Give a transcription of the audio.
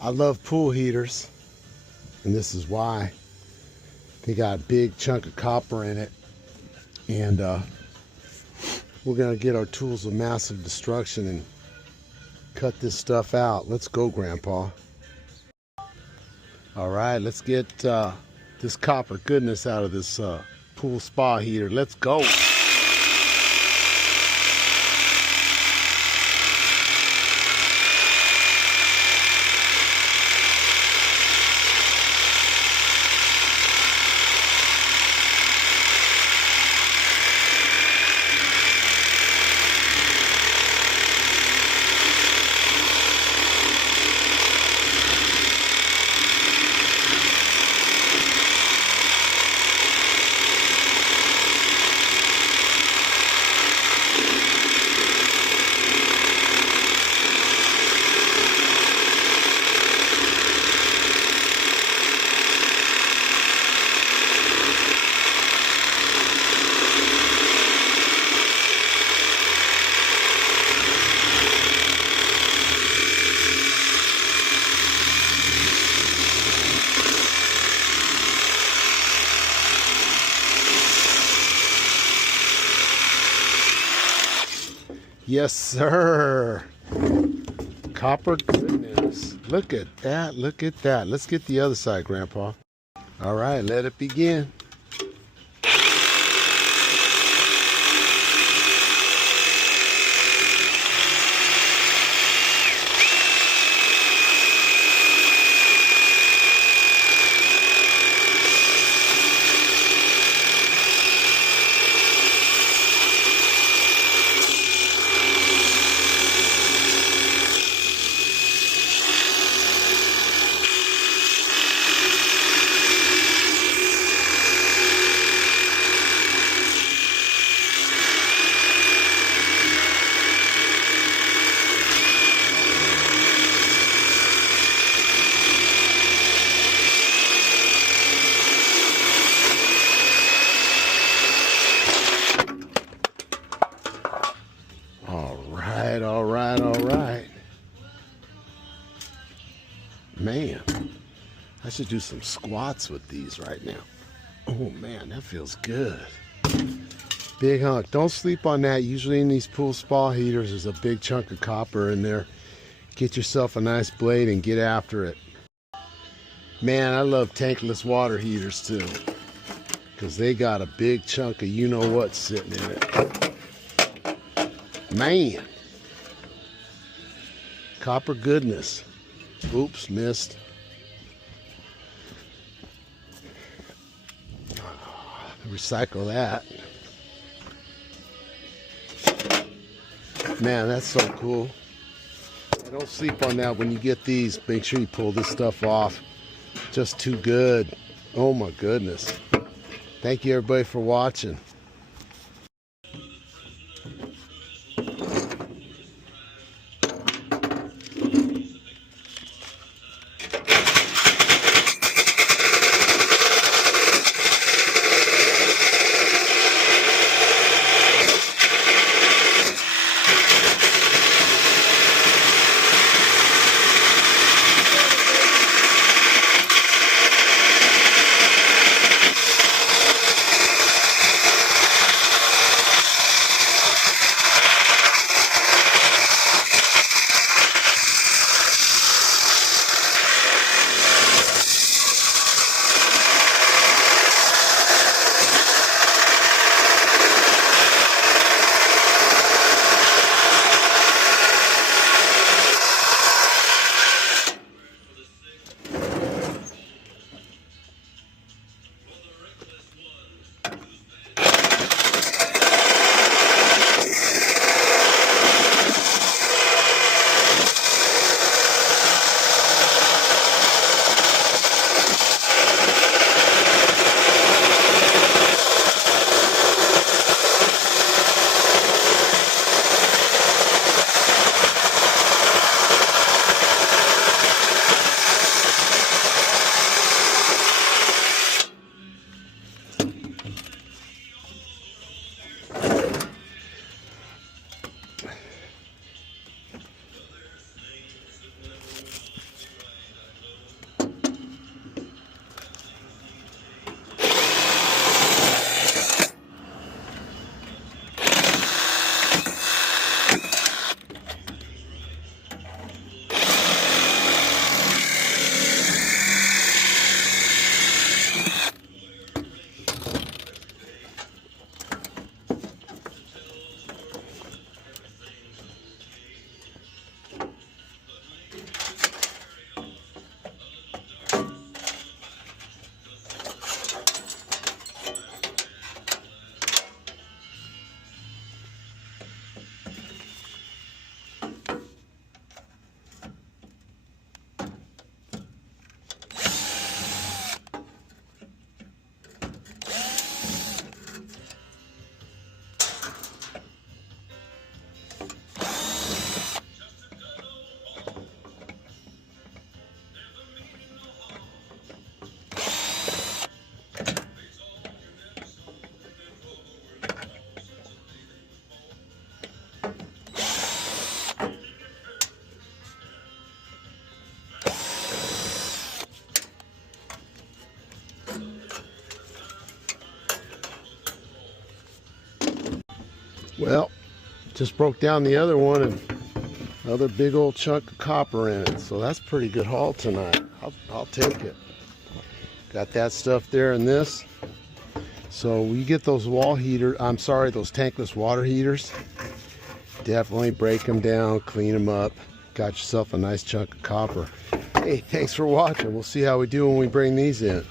I love pool heaters, and this is why. They got a big chunk of copper in it, and we're gonna get our tools of massive destruction and cut this stuff out. Let's go, Grandpa. All right, let's get this copper goodness out of this pool spa heater. Let's go. Yes, sir. Copper goodness. Look at that. Look at that. Let's get the other side, Grandpa. All right, let it begin. All right. Man, I should do some squats with these right now. Oh man, that feels good. Big hunk. Don't sleep on that. Usually in these pool spa heaters, there's a big chunk of copper in there. Get yourself a nice blade and get after it. Man, I love tankless water heaters too, because they got a big chunk of you-know-what sitting in it. Man. Copper goodness. Oops, missed. Recycle that. Man, that's so cool. Don't sleep on that. When you get these, make sure you pull this stuff off. Just too good. Oh my goodness. Thank you everybody for watching. Well, just broke down the other one and another big old chunk of copper in it. So that's pretty good haul tonight. I'll take it. Got that stuff there in this. So we get those those tankless water heaters. Definitely break them down, clean them up. Got yourself a nice chunk of copper. Hey, thanks for watching. We'll see how we do when we bring these in.